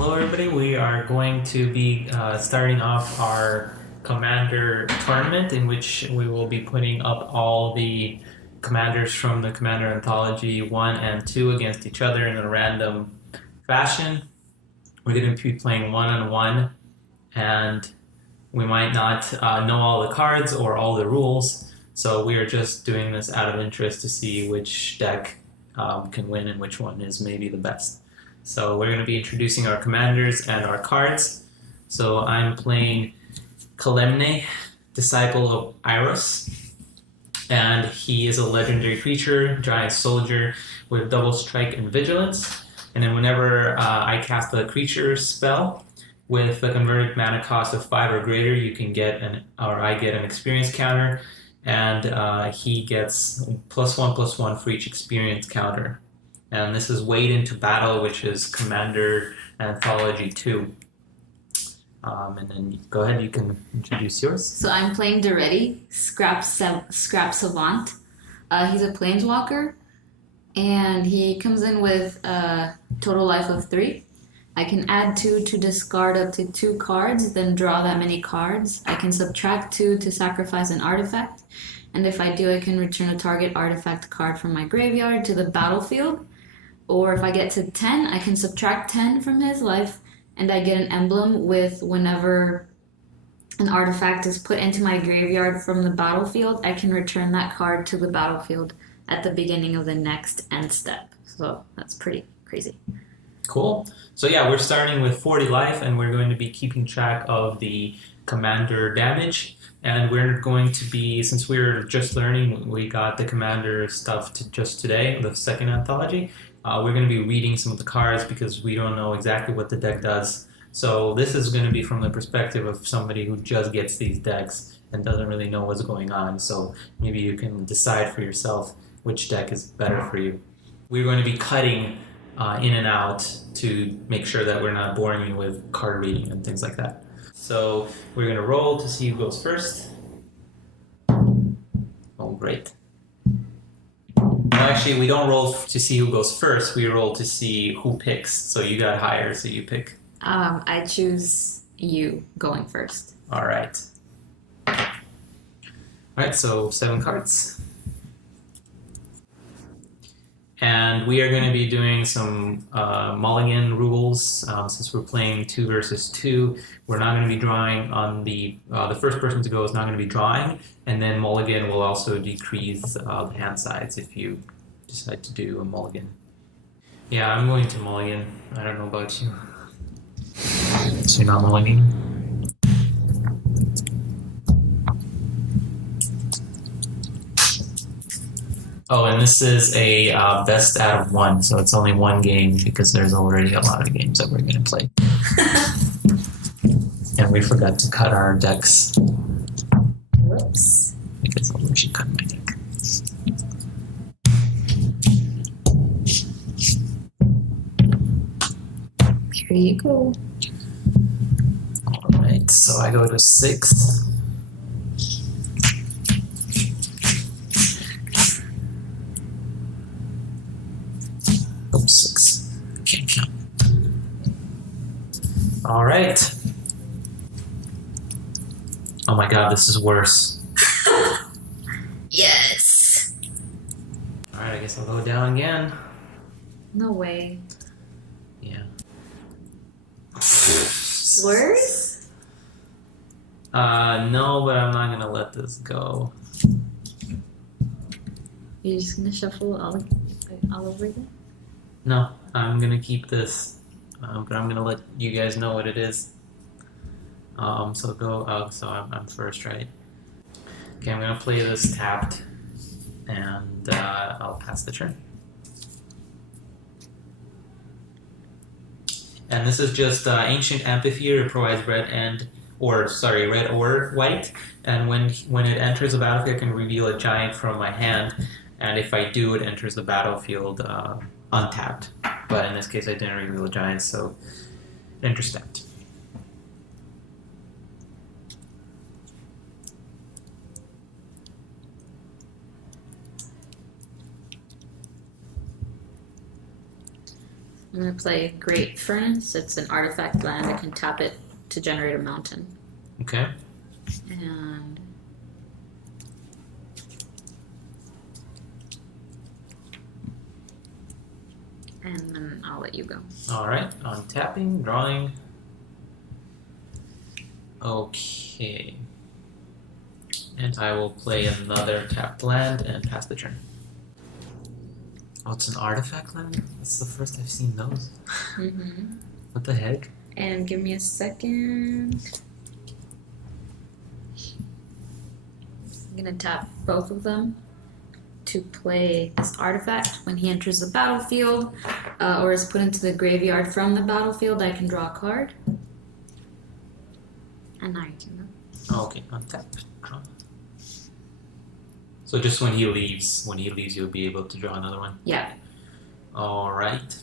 Hello, everybody. We are going to be starting off our Commander tournament, in which we will be putting up all the commanders from the Commander Anthology 1 and 2 against each other in a random fashion. We're going to be playing one-on-one, and we might not know all the cards or all the rules, so we are just doing this out of interest to see which deck can win and which one is maybe the best. So we're going to be introducing our commanders and our cards. So I'm playing Kalemne, Disciple of Iroas, and he is a legendary creature, giant soldier with double strike and vigilance. And then whenever I cast a creature spell with a converted mana cost of 5 or greater, you can get I get an experience counter, and he gets +1/+1 for each experience counter. And this is Wade into Battle, which is Commander Anthology 2. And then go ahead, you can introduce yours. So I'm playing Daretti, Scrap Savant. He's a planeswalker, and he comes in with a total life of 3. I can add 2 to discard up to 2 cards, then draw that many cards. I can subtract 2 to sacrifice an artifact, and if I do, I can return a target artifact card from my graveyard to the battlefield. Or if I get to 10, I can subtract 10 from his life, and I get an emblem with whenever an artifact is put into my graveyard from the battlefield, I can return that card to the battlefield at the beginning of the next end step. So that's pretty crazy. Cool. So yeah, we're starting with 40 life, and we're going to be keeping track of the commander damage. And we're going to be, since we're just learning, we got the commander stuff just today, the second anthology. We're going to be reading some of the cards because we don't know exactly what the deck does. So this is going to be from the perspective of somebody who just gets these decks and doesn't really know what's going on. So maybe you can decide for yourself which deck is better for you. We're going to be cutting in and out to make sure that we're not boring you with card reading and things like that. So we're going to roll to see who goes first. Oh, great. Well, actually, we don't roll to see who goes first. We roll to see who picks. So you got higher, so you pick. I choose you going first. All right. All right, so 7 cards. And we are going to be doing some mulligan rules. Since we're playing 2 versus 2, we're not going to be drawing on the first person to go is not going to be drawing, and then mulligan will also decrease the hand size if you decide to do a mulligan. Yeah, I'm going to mulligan. I don't know about you. So you're not mulliganing? Oh, and this is a best out of 1, so it's only 1 game because there's already a lot of games that we're going to play. And we forgot to cut our decks. Whoops. Because I should cut my deck. Here you go. Alright, so I go to 6. Oops, 6. Can't count. Alright. Oh my god, this is worse. Yes. Alright, I guess I'll go down again. No way. Yeah. Worse? No, but I'm not gonna let this go. You're just gonna shuffle all over again? No, I'm gonna keep this, but I'm gonna let you guys know what it is. So go. Oh, so I'm first, right? Okay, I'm gonna play this tapped, and I'll pass the turn. And this is just Ancient Amphitheater. It provides red or white. And when it enters the battlefield, I can reveal a giant from my hand. And if I do, it enters the battlefield untapped. But in this case, I didn't reveal a giant, so intercept. I'm going to play Great Furnace. It's an artifact land. I can tap it to generate a mountain. Okay. And then I'll let you go. Alright, on tapping, drawing. Okay. And I will play another tapped land and pass the turn. Oh, it's an artifact land? That's the first I've seen those. Mm-hmm. What the heck? And give me a second. I'm going to tap both of them to play this artifact. When he enters the battlefield or is put into the graveyard from the battlefield, I can draw a card. And now you can go. Okay, untap, draw. So just when he leaves, you'll be able to draw another one? Yeah. Alright.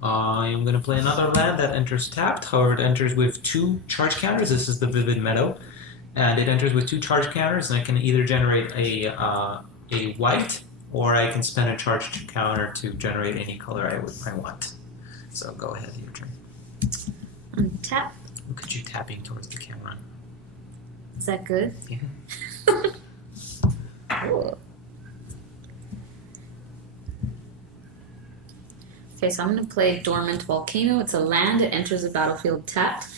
I'm going to play another land that enters tapped. However, it enters with 2 charge counters. This is the Vivid Meadow. And it enters with 2 charge counters, and I can either generate a white, or I can spend a charge counter to generate any color I want. So go ahead, your turn. Untap. Look at you tapping towards the camera. Is that good? Yeah. Cool. Okay, so I'm going to play Dormant Volcano. It's a land. It enters the battlefield tapped.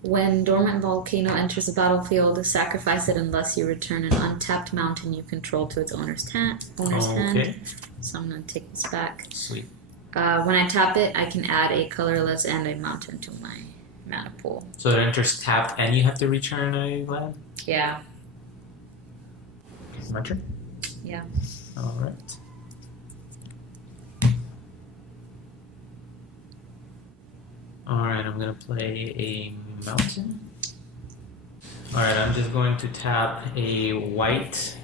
When Dormant Volcano enters the battlefield, sacrifice it unless you return an untapped mountain you control to its owner's hand. So I'm going to take this back. Sweet. When I tap it, I can add a colorless and a mountain to my mana pool. So it enters tapped and you have to return a land? Yeah. My turn? Yeah. Alright. Alright, I'm going to play a mountain. Alright, I'm just going to tap a white,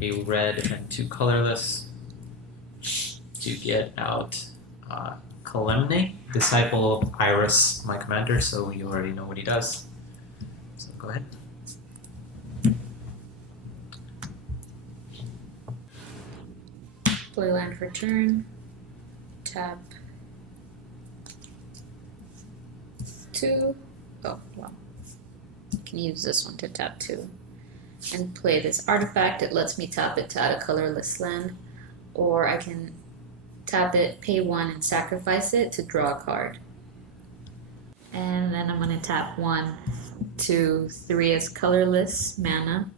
a red, and 2 colorless to get out Kalemne, disciple of Iroas, my commander, so you already know what he does. So go ahead. Play land for turn. Tap 2. Oh, well. I can use this one to tap 2. And play this artifact. It lets me tap it to add a colorless land. Or I can tap it, pay 1, and sacrifice it to draw a card. And then I'm going to tap 1, 2, 3 as colorless mana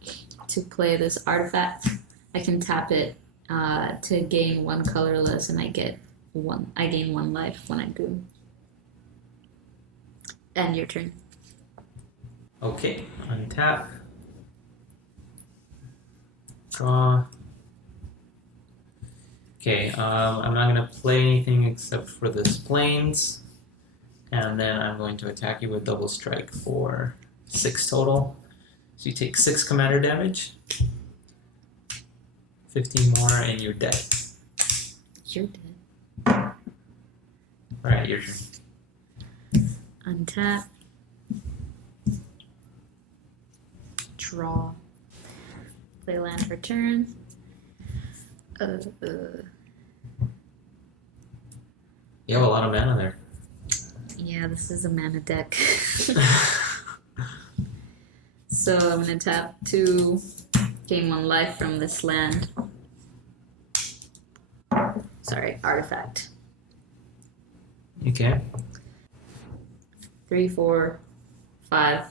to play this artifact. I can tap it to gain 1 colorless, and I gain 1 life when I do. And your turn. Okay, untap. Draw. Okay, I'm not going to play anything except for this plains. And then I'm going to attack you with double strike for 6 total. So you take 6 commander damage. 15 more and you're dead. You're dead. Alright, your turn. Untap. Draw. Play land for turn. You have a lot of mana there. Yeah, this is a mana deck. So I'm going to tap 2, gain 1 life from this land. Sorry, artifact. Okay. 3, 4, 5,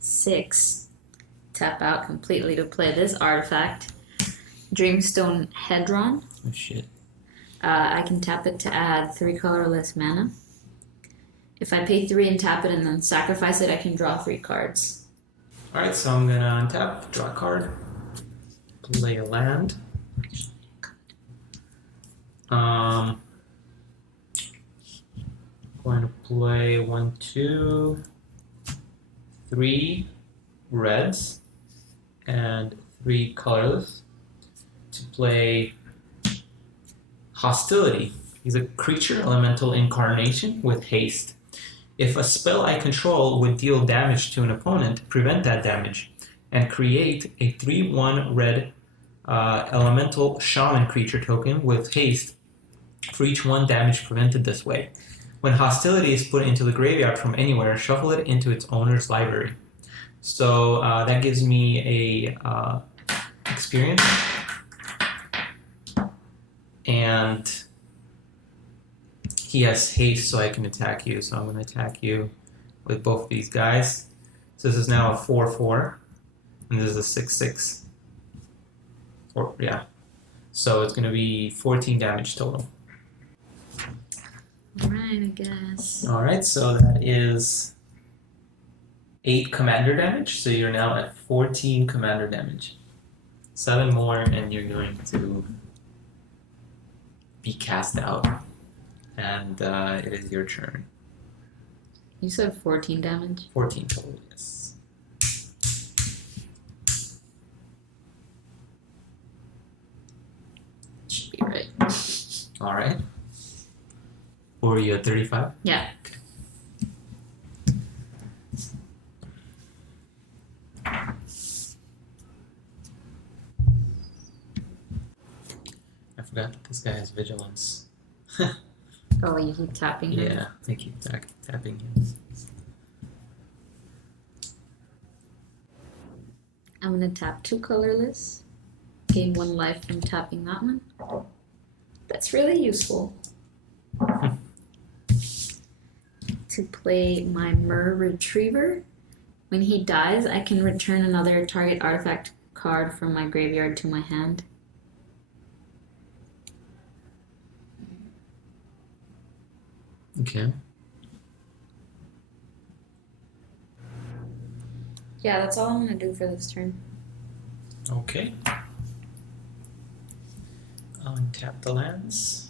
6. Tap out completely to play this artifact. Dreamstone Hedron. Oh shit. I can tap it to add 3 colorless mana. If I pay 3 and tap it and then sacrifice it, I can draw 3 cards. Alright, so I'm gonna untap, draw a card, play a land. Going to play 1, 2, 3 reds and 3 colorless to play Hostility. He's a creature, elemental incarnation with haste. If a spell I control would deal damage to an opponent, prevent that damage. and create a 3/1 red elemental shaman creature token with haste for each 1 damage prevented this way. When hostility is put into the graveyard from anywhere, shuffle it into its owner's library. So that gives me a experience, and he has haste, so I can attack you. So I'm going to attack you with both of these guys. So this is now a 4/4, and this is a 6/6. Or yeah, so it's going to be 14 damage total. Alright, I guess. Alright, so that is 8 commander damage, so you're now at 14 commander damage. 7 more, and you're going to be cast out. And it is your turn. You said 14 damage? 14 total, yes. Should be right. Alright. Or are you at 35? Yeah. I forgot that this guy has vigilance. Oh, you keep tapping him? Yeah, I keep tapping him. I'm gonna tap 2 colorless. Gain 1 life from tapping that one. That's really useful. To play my Myr Retriever. When he dies, I can return another target artifact card from my graveyard to my hand. Okay. Yeah, that's all I'm gonna do for this turn. Okay. I'll untap the lands.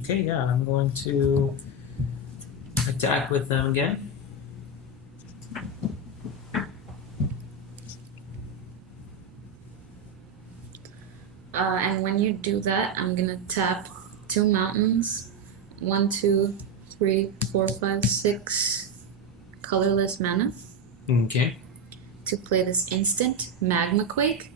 Okay, yeah, I'm going to attack with them again. And when you do that, I'm gonna tap 2 mountains. 1, 2, 3, 4, 5, 6 colorless mana Okay. to play this instant Magma Quake.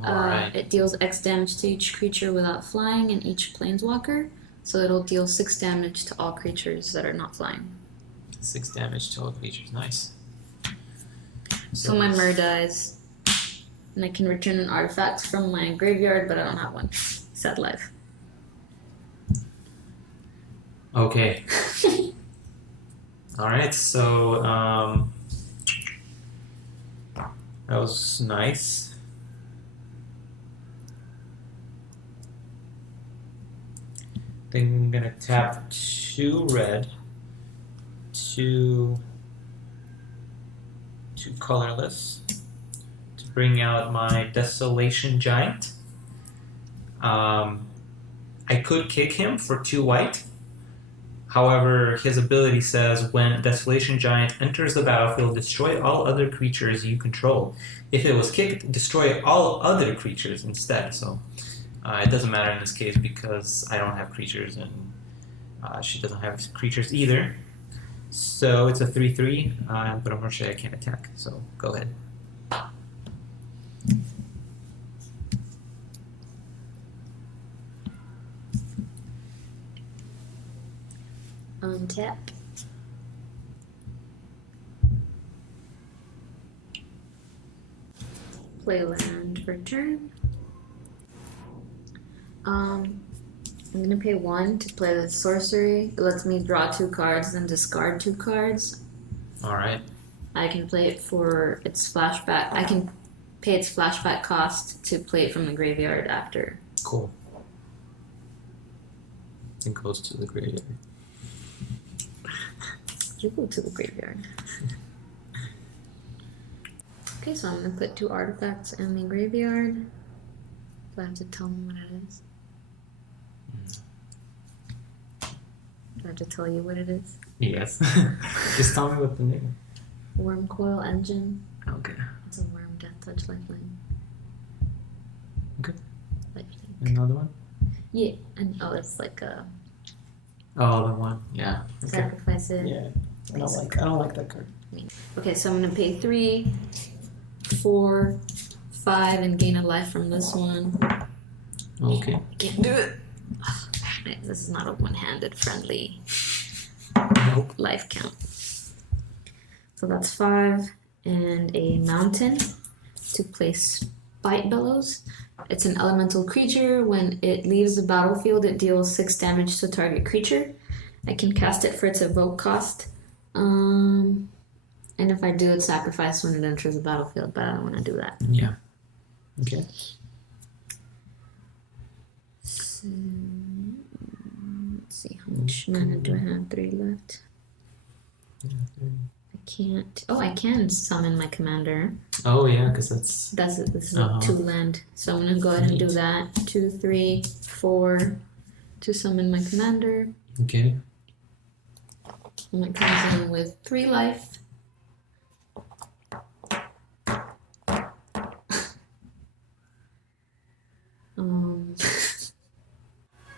Alright. It deals X damage to each creature without flying and each planeswalker. So it'll deal 6 damage to all creatures that are not flying. 6 damage to all creatures. Nice. So my Myr dies. And I can return an artifact from my graveyard, but I don't have one. Sad life. Okay. Alright, so that was nice. Then I'm gonna tap 2 red, 2 colorless to bring out my Desolation Giant. I could kick him for 2 white. However, his ability says when Desolation Giant enters the battlefield, destroy all other creatures you control. If it was kicked, destroy all other creatures instead. So it doesn't matter in this case because I don't have creatures and she doesn't have creatures either. So it's a 3/3, but unfortunately I can't attack. So go ahead. Untap. Play land for turn. I'm gonna pay 1 to play the sorcery. It lets me draw 2 cards and discard 2 cards. Alright. I can play it for its flashback. I can pay its flashback cost to play it from the graveyard after. Cool. It goes to the graveyard. You go to the graveyard. Okay, so I'm gonna put 2 artifacts in the graveyard. Do I have to tell them what it is? Do I have to tell you what it is? Yes. Just tell me what the name. Worm Coil Engine. Okay. It's a worm death touch lifeline. Okay. Lifelink. Another one? Yeah, and it's like a Oh, the one. Yeah. Okay. sacrifice it. Yeah. I don't like that card. Okay, so I'm gonna pay 3, 4, 5, and gain a life from this one. Okay. I can't do it. Ugh, this is not a one-handed friendly Nope. life count. So that's 5 and a mountain to place Bite Bellows. It's an elemental creature. When it leaves the battlefield, it deals 6 damage to a target creature. I can cast it for its evoke cost. And if I do, it's sacrificed when it enters the battlefield, but I don't want to do that. Yeah. Okay. So, let's see, how much mana do I have? 3 left. I can't. Oh, I can summon my commander. Oh yeah, because that's. This is a 2 land. So I'm gonna go ahead and do that. 2, 3, 4 to summon my commander. Okay. And it comes in with 3 life.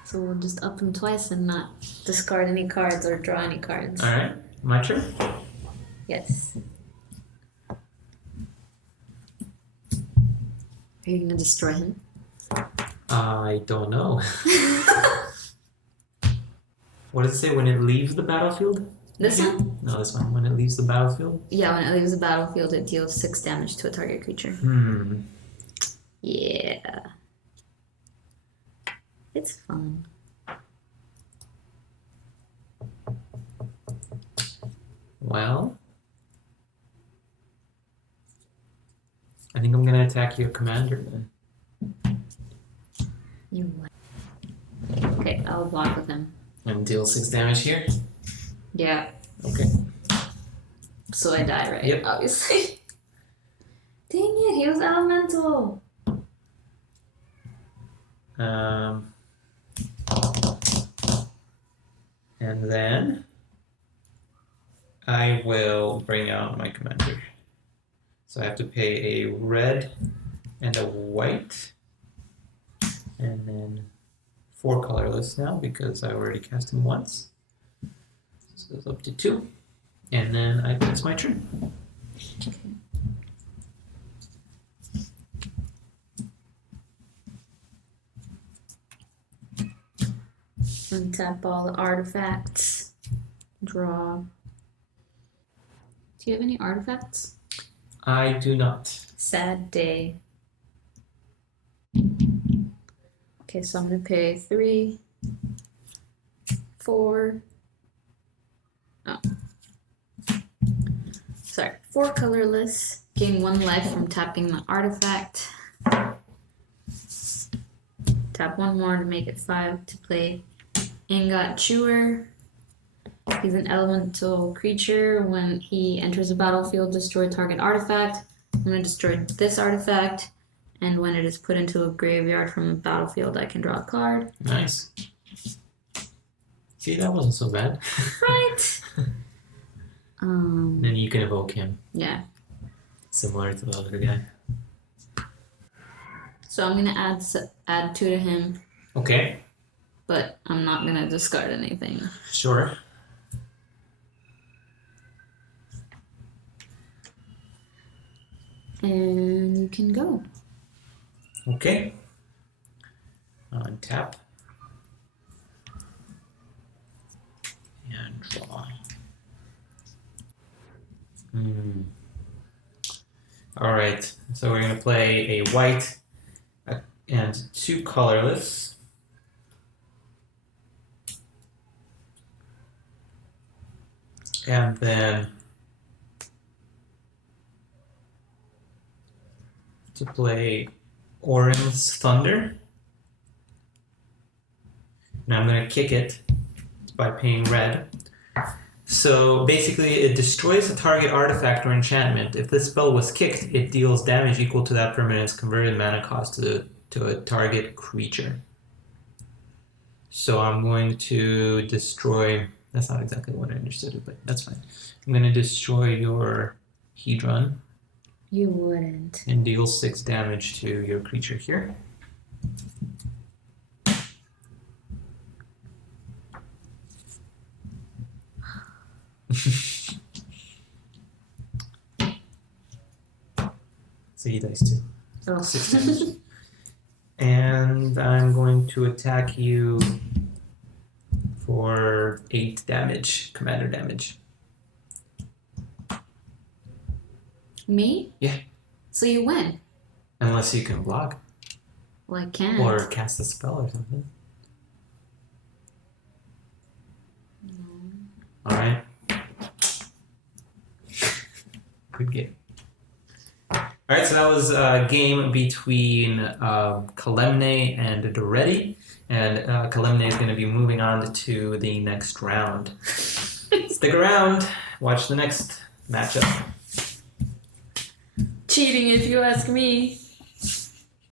So we'll just up them twice and not discard any cards or draw any cards. All right, my turn. Yes. Are you gonna destroy him? I don't know. What does it say when it leaves the battlefield? This one? No, this one. When it leaves the battlefield? Yeah, when it leaves the battlefield, it deals 6 damage to a target creature. Yeah. It's fun. Well, I think I'm gonna attack your commander then. You what? Okay, I'll block with him. And deal 6 damage here? Yeah. Okay. So I die, right? Yep. Obviously. Dang it, he was elemental. And then I will bring out my commander. So I have to pay a red and a white. And then 4 colorless now because I already cast him once. So it's up to 2. And then it's my turn. Untap all the artifacts. Draw. Do you have any artifacts? I do not. Sad day. Okay, so I'm gonna pay 3, 4. Oh. Sorry, 4 colorless. Gain 1 life from tapping the artifact. Tap 1 more to make it 5 to play Ingot Chewer. He's an elemental creature. When he enters the battlefield, destroy target artifact. I'm going to destroy this artifact. And when it is put into a graveyard from the battlefield, I can draw a card. Nice. See, that wasn't so bad. Right? Then you can evoke him. Yeah. Similar to the other guy. So I'm going to add 2 to him. Okay. But I'm not going to discard anything. Sure. And you can go. Okay. Untap. And draw. Alright, so we're going to play a white and 2 colorless. And then to play Orin's Thunder. Now I'm going to kick it by paying red. So basically it destroys a target artifact or enchantment. If this spell was kicked, it deals damage equal to that permanent's converted mana cost to a target creature. So I'm going to destroy... That's not exactly what I understood, but that's fine. I'm going to destroy your Hedron. You wouldn't. And deal 6 damage to your creature here. So he dies 2. Oh. 6 damage. And I'm going to attack you for 8 damage, commander damage. Me? Yeah. So you win. Unless you can block. Well, I can't. Or cast a spell or something. Alright. Good game. Alright, so that was a game between Kalemne and Daretti. And Kalemne is going to be moving on to the next round. Stick around. Watch the next matchup. Cheating, if you ask me.